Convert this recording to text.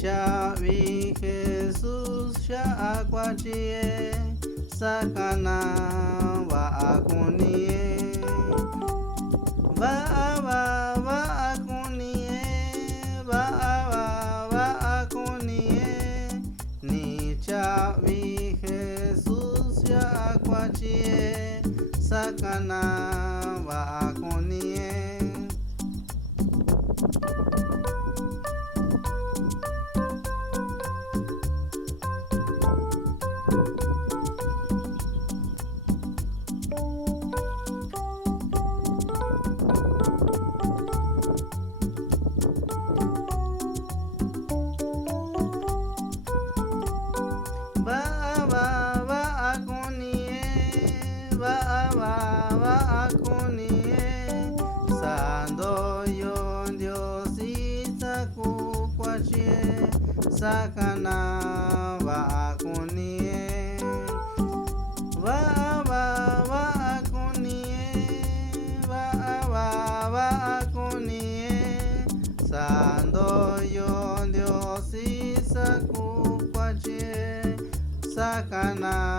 Chavi Jesús ya acuachie, sakana vaꞌa kuni. Vaꞌa kuni, vaꞌa kuni. Ni chavi Jesús ya acuachie, sakana vaꞌa kuni. Vaꞌa kuni, sando yo Dios isaku kwachie, sakana vaꞌa kuni. Vaꞌa kuni, vaꞌa kuni, sando yo Dios isaku kwachie, sakana